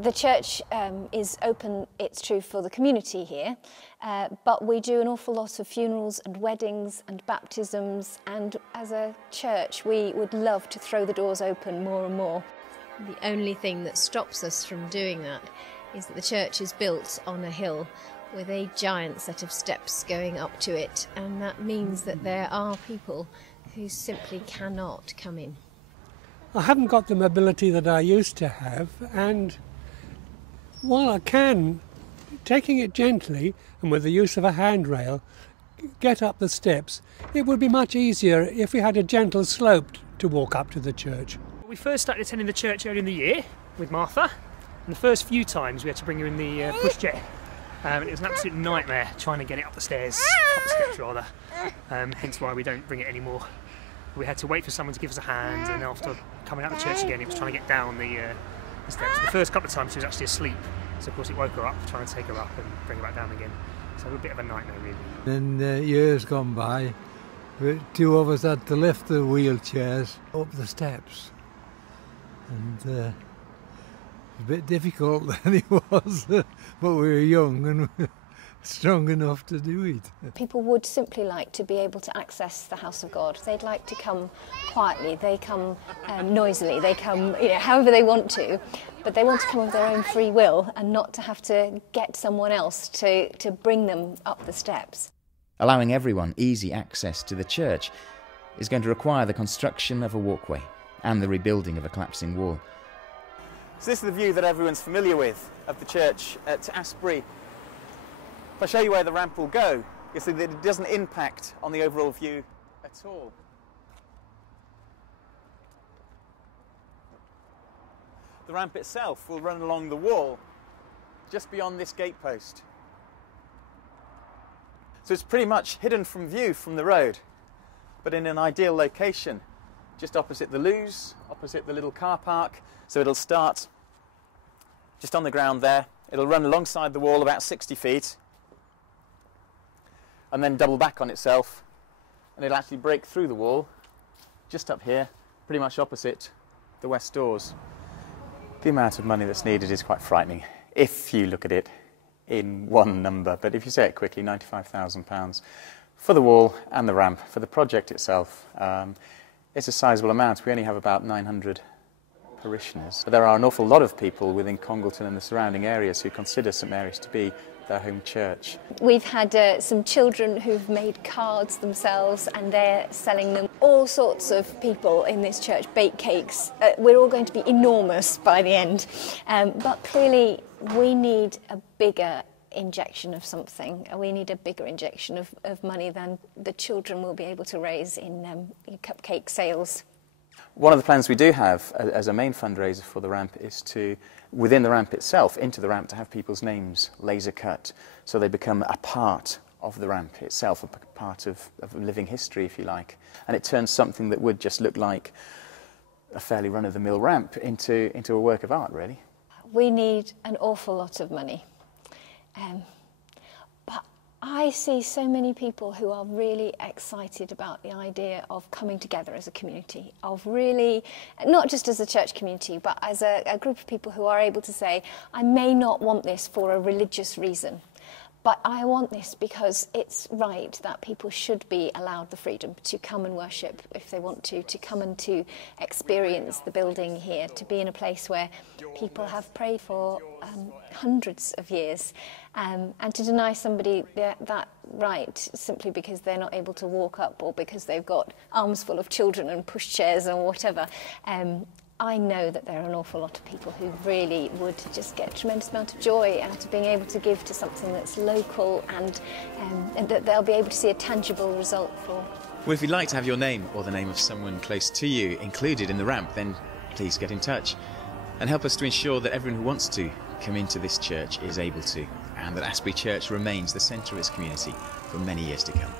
The church is open, it's true, for the community here, but we do an awful lot of funerals and weddings and baptisms, and as a church we would love to throw the doors open more and more. The only thing that stops us from doing that is that the church is built on a hill with a giant set of steps going up to it, and that means that there are people who simply cannot come in. I haven't got the mobility that I used to have, and while I can, taking it gently and with the use of a handrail, get up the steps, it would be much easier if we had a gentle slope to walk up to the church. We first started attending the church early in the year with Martha, and the first few times we had to bring her in the pushchair. It was an absolute nightmare trying to get it up the stairs, up the steps rather, hence why we don't bring it anymore. We had to wait for someone to give us a hand, and after coming out of the church again, it was trying to get down the steps. The first couple of times she was actually asleep, so of course it woke her up, trying to take her up and bring her back down again. So a bit of a nightmare really. In years gone by, two of us had to lift the wheelchairs up the steps, and it was a bit difficult than it was, but we were young and strong enough to do it. People would simply like to be able to access the house of God. They'd like to come quietly, they come noisily, they come however they want to, but they want to come of their own free will and not to have to get someone else to bring them up the steps. Allowing everyone easy access to the church is going to require the construction of a walkway and the rebuilding of a collapsing wall. So this is the view that everyone's familiar with of the church at Astbury. If I show you where the ramp will go, you'll see that it doesn't impact on the overall view at all. The ramp itself will run along the wall just beyond this gate post. So it's pretty much hidden from view from the road, but in an ideal location, just opposite the loos, opposite the little car park. So it'll start just on the ground there, it'll run alongside the wall about 60 feet, and then double back on itself, and it'll actually break through the wall just up here, pretty much opposite the west doors. The amount of money that's needed is quite frightening if you look at it in one number, but if you say it quickly, £95,000 for the wall and the ramp. For the project itself, it's a sizable amount. We only have about 900 parishioners. But there are an awful lot of people within Congleton and the surrounding areas who consider St Mary's to be their home church. We've had some children who've made cards themselves and they're selling them. All sorts of people in this church bake cakes. We're all going to be enormous by the end. But clearly we need a bigger injection of something. We need a bigger injection of money than the children will be able to raise in cupcake sales. One of the plans we do have as a main fundraiser for the ramp is to, within the ramp itself, into the ramp, to have people's names laser cut so they become a part of the ramp itself, a part of living history, if you like. And it turns something that would just look like a fairly run-of-the-mill ramp into a work of art, really. We need an awful lot of money. But I see so many people who are really excited about the idea of coming together as a community, of really, not just as a church community, but as a group of people who are able to say, I may not want this for a religious reason, but I want this because it's right that people should be allowed the freedom to come and worship if they want to come and to experience the building here, to be in a place where people have prayed for hundreds of years, and to deny somebody that right simply because they're not able to walk up or because they've got arms full of children and pushchairs or whatever. I know that there are an awful lot of people who really would just get a tremendous amount of joy out of being able to give to something that's local and that they'll be able to see a tangible result for. Well, if you'd like to have your name or the name of someone close to you included in the ramp, then please get in touch and help us to ensure that everyone who wants to come into this church is able to, and that Astbury Church remains the centre of its community for many years to come.